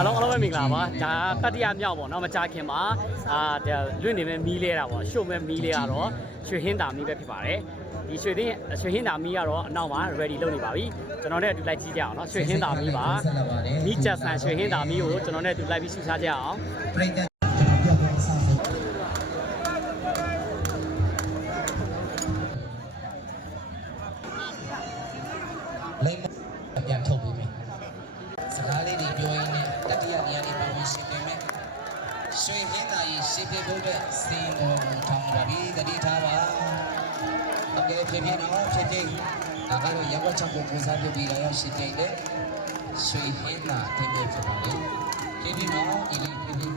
အားလုံးအားလုံးပဲမင်္ဂလာပါဒါတတိယမြောက်ပေါ့နော်မကြခင်မှာအာဒါလွင့်နေမဲ့မီးလဲတာပေါ့ရှို့မဲ့မီးလဲကတော့ရွှေဟင်းတာမီးပဲဖြစ်ပါတယ်ဒီရွှေဟင်းရွှေဟင်းတာမီးကတော့အနောက်မှာ ready လုပ်နေပါပြီကျွန်တော်နဲ့အတူလိုက်ကြည့်ကြအောင်နော်ရွှေဟင်းတာမီးပါမီးချက်ဆန်ရွှေဟင်းတာမီးကိုကျွန်တော်နဲ့အတူလိုက်ပြီးရှုစားကြအောင် ထားပါအကယ်ဖြစ်ဖြစ်တော့ဖြစ်ဖြစ်ဒါကတော့ရပ်ဝတ်ချက်ကိုပူစားပြုပြီးတော့ရှင်ပြိတဲ့ရွှေဟင်းသာအတင်းပြဖြစ်ပါလေဖြစ်ဖြစ်တော့ဒီလေးဖြစ်ဖြစ်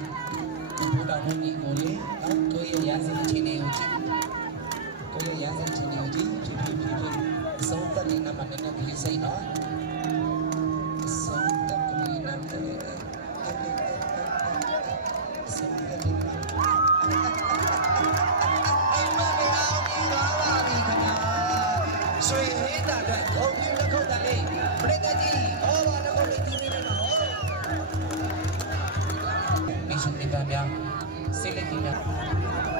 ဘုရားဘုန်းကြီးကိုလေနော်တို့ရဲ့ရန်စင်ချင်းတွေကိုကြည့်တို့ရဲ့ရန်စင်ချင်းတွေကိုကြည့်ဖြစ်ဖြစ်ဖြစ်ဖြစ်အဆုံးသက်လေးနံပါတ်နဲ့ကလေးစိတ်နော် မိရှုနေပါဗျာစိတ်လေးကြီးများ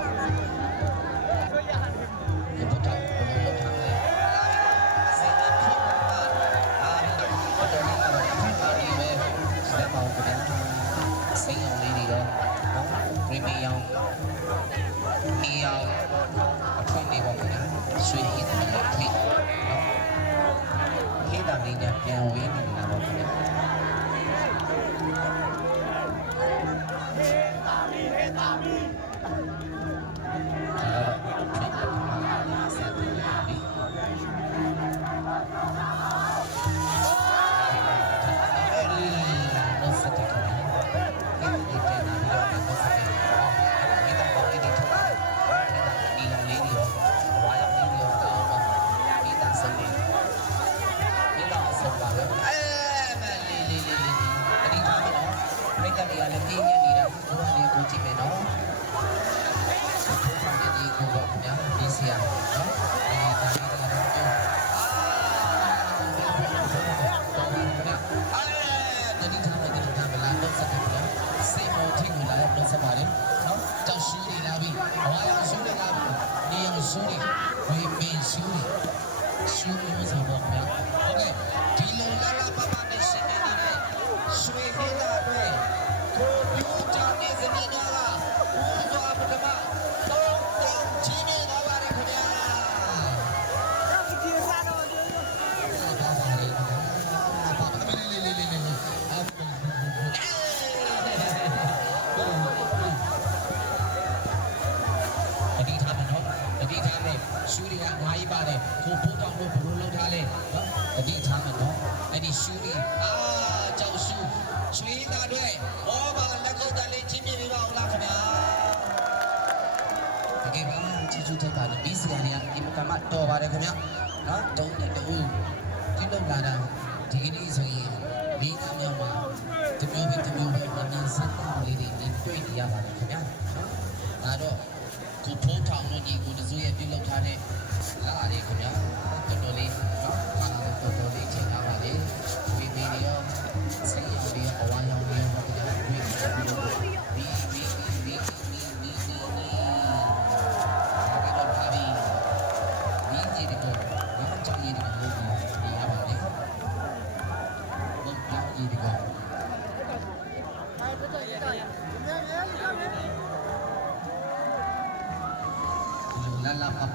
နော်ဒီကိုပေါ့ဗျာဒီဆရာနော်ဒီဒါလေးကတော့ပြောအဲတတိထားမယ်တတိထားမယ်လားတော့စတဲ့ဗျာစိတ်မောထိဝင်လာတော့စပါတယ်နော်ကြောက်ရှူးနေလာပြီအဝါရောင်ရှူးနေလာပြီနေရောင်ရှူးနေဝေမင်းရှူးနေရှူးလို့ဆိုပေါ့ဗျာโอเคဒီလိုလာလာပပနဲ့ရှင်းနေနေတဲ့ရွှေခေတ်သားတွေ ကွန်ပျူတာနဲ့ဇနီးများကဦးစွာပထ မကမတော်ပါတယ်ခင်ဗျာနော်တုံးတဲ့တူဒီလောက်လာတာဒီကနေ့ဆိုရင်မိသားများမှာတမျိုးပဲတမျိုးပဲမနစမ်းသားလေးတွေနဲ့တွေ့နေရပါတယ်ခင်ဗျာနော်ဒါတော့ကိုဖိုးထောင်တို့ညီကိုတစုရဲ့ပြုလုပ်ထားတဲ့လာရီခင်ဗျာတော်တော်လေးနော်ခါလာတော်တော်လေးချိန်ထားပါလေဝီဗီဒီယိုစိတ်ရောဒီအဝါရောင်ရောခင်ဗျာဝီဗီဒီယို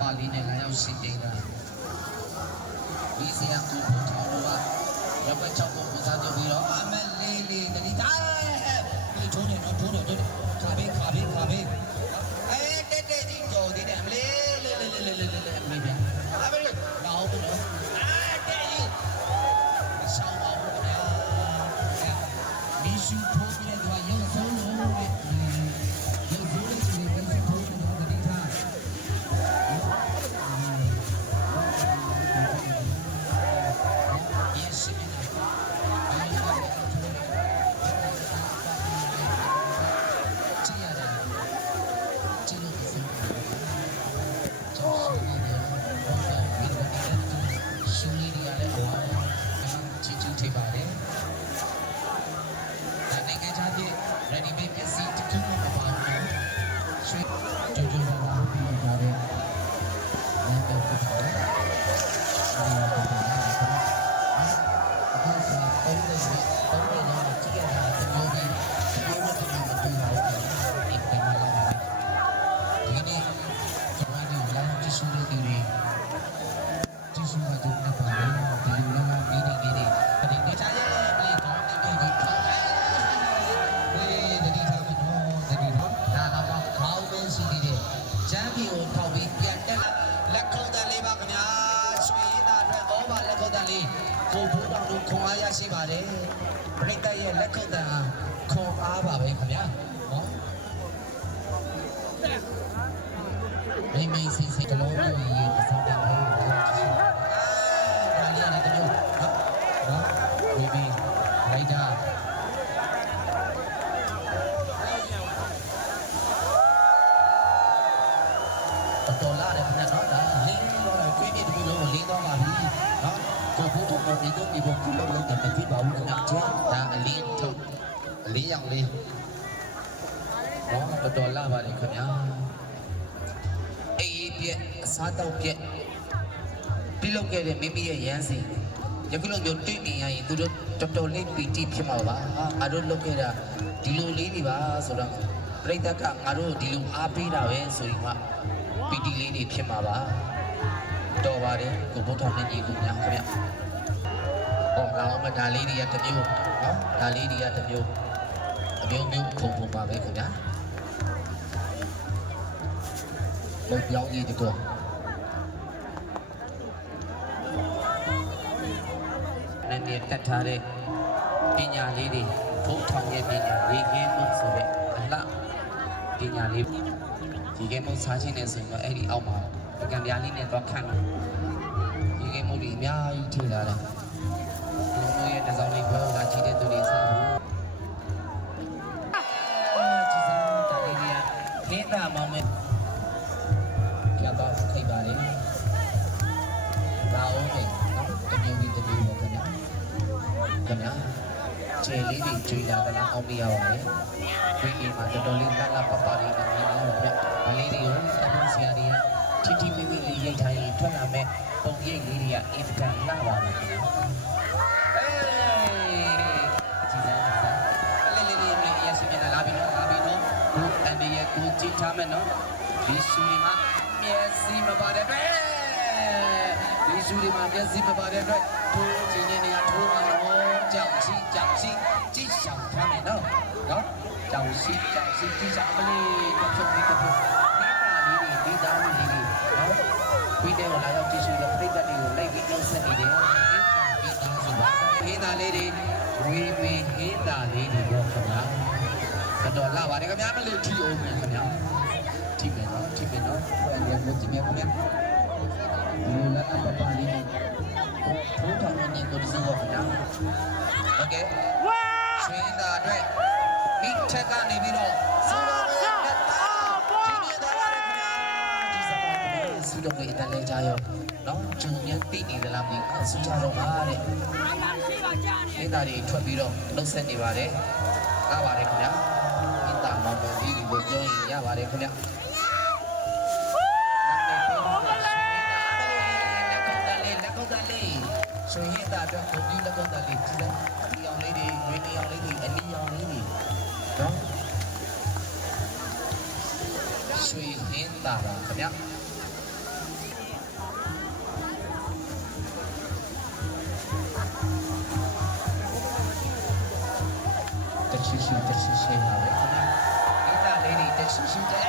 လာပပလေးနဲ့လာရောက်ရှင်းနေတာဒီစရာကိုပို့ထောင်းလို့ကရပတ်ချောက်ကိုပူစားကြပြီးတော့အမလေး လင်းရောင်လေးနော်တော်တော်လာပါတယ်ခင်ဗျာအေးပြက်အစားတော့ပြက်ပြုလုပ်ခဲ့တဲ့မိမိရဲ့ရန်စီယခုလိုမျိုးတွေ့မြင်ရရင်သူတို့တော်တော်လေးပီတိဖြစ်မှာပါဟာငါတို့လုပ်ခဲ့တာဒီလိုလေးတွေပါဆိုတော့ပြိတ္တကငါတို့ဒီလိုအားပေးတာပဲဆိုရင်မှပီတီလေးတွေဖြစ်မှာပါတော်ပါတယ်ကိုဘုထောင်နဲ့ညီကူများခင်ဗျဟောလာအောင်မဒါလေးတွေကတစ်မျိုးနော်ဒါလေးတွေကတစ်မျိုးအ မျိုးမျိုးခုံပုံပါပဲခင်ဗျလောက်ပြောင်းကြီးတကောနဲ့နေတက်ထားတဲ့ပညာလေးတွေဘုထောင်ရဲ့ပညာလေးကင်းမှုဆိုတဲ့အလှပညာလေးဒီကဲမုတ်စားခြင်းနဲ့ဆိုရင်တော့အဲ့ဒီအောက်မှာပကံပြားလေးနဲ့တော့ခန့်တယ်ဒီကဲမုတ်ဒီအများကြီးထည့်လာတယ်ဒီလိုရဲ့တစ်စောင်းလေး လေးတွေကျွေးလာတာအောင်မရပါဘူးဒီနေ့မှာတော်တော်လေးလာလာပပလေးနဲ့နေနေတော့ဗျမလေးတွေကိုတပင်းဆရာတွေကချီချီမိမိလေးရိတ်ထားရင်ထွက်လာမဲ့ပုံရိပ်လေးတွေကအင်တန်လာပါမယ်ခင်ဗျာအေးကြည့်စမ်းကြည့်စမ်းလေးလေးလေးလေးရရှိပြန်လာပြီနော်လာပြီနော်ကိုအန်ဒီရဲ့ကိုကြည့်ထားမယ်နော်ဒီရှူဒီမှာမျက်စိမပါတဲ့အတွက်ဒီရှူဒီမှာမျက်စိမပါတဲ့အတွက်ထိုးခြင်းနေနေရထိုးမှာတော့ ကြောက်ရှိကြောက်ရှိကြည့်ဆောင်ထားမယ်နော်နော်ကြောက်ရှိကြောက်ရှိကြည့်ဆောင်မလေးတော့ဖြုတ်ပြီးတော့ဒီပါလေးတွေဒီသားလေးတွေနော်ပြီးတဲ့လာရောက်ကြည့်ရှုတဲ့ပြိတ္တတွေကိုလိုက်ပြီးနှုတ်ဆက်နေတယ်ဒီသားဆိုပါဟင်းသားလေးတွေဝေဝေဟင်းသားလေးတွေတော့ခင်ဗျာတော်လာပါတယ်ခင်ဗျာမလို့ထီအောင်မယ်ခင်ဗျာထီမယ်နော်ထီမယ်နော်အဲ့ဒီကိုကြည့်မယ်ခင်ဗျာဒီလာလာပပလေးတွေ ထိုးထောင်နေကိုဒီစကောခင်ဗျာโอเคရွှေသားအတွက်မိထက်ကနေပြီးတော့စူတော်ရဲ့လက်သားဒီနေ့တော့လာတယ်ခင်ဗျာဒီစကောခင်ဗျာစူတော်ရဲ့တန်လေးကြရောနော်ဂျုံမြန်တိနေသလားမသိဘူးဆူကြတော့ပါတဲ့မိသားတွေထွက်ပြီးတော့လှုပ်ဆက်နေပါတယ်ကားပါတယ်ခင်ဗျာမိသားမောင်မောင်ကြီးကိုပြောရင်ရပါတယ်ခင်ဗျာ ဆိုရင်တာတော့ကိုကြီးလက်ကုပ်တလေးကြည့်လိုက်ဒီအောင်လေးတွေဝင်းနေအောင်လေးတွေအနီအောင်လေးတွေနော်ဆွေဟင်းတာပါခင်ဗျာတချီရှိတချီရှိပါပဲခင်ဗျာဟင်းတာလေးတွေတချီရှိတဲ့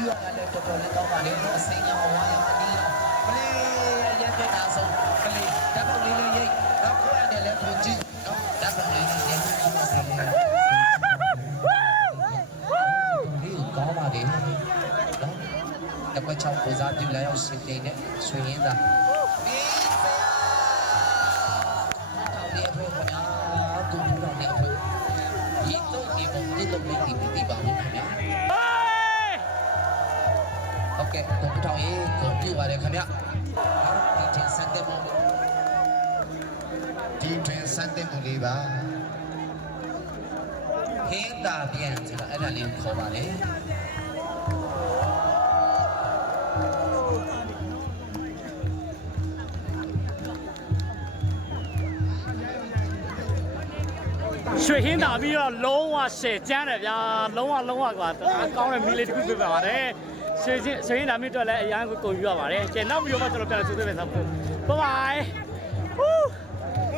တီရှူရလည်းတော်တော်လေးကောင်းပါလေတော့အစိမ်းရောဝါရောအနီးရောကလေးရက်ပြတာဆုံးကလေးတပ်ပေါက်လေးလေးရိတ်တော့ကိုယ်ရတယ်လည်းကိုကြည့်နော်တပ်ပေါက်လေးလေးရိတ်ကိုပါစေလေဒီကောင်းပါလေနော်တပတ်ချောင်းကိုစားပြလာရောက်ရှင်တင်နဲ့ဆွေရင်းသား တ်ကဲ့ကိုပထောင်ရေးကိုပြပါတယ်ခင်ဗျဒီတင်စတဲ့မို့ဒီတင်စတဲ့မို့လေးပါဟင်းတာပြန်ဆိုတာအဲ့ဒါလေးကိုခေါ်ပါလေရွှေဟင်းတာပြီးတော့လုံးဝရှယ်ကျန်းတယ်ဗျာလုံးဝလုံးဝကွာကောင်းတဲ့မီလေးတစ်ခုပြပါပါတယ် ရွှေချင်းရွှေဟင်းတာပြီးတော့လည်းအရန်ကိုကုန်ယူရပါတယ်ကျန်နောက်ပြီးတော့မှကျွန်တော်ပြန်လာဆွေးနွေးမယ်ဆိုတော့ဘိုင်ဘိုင်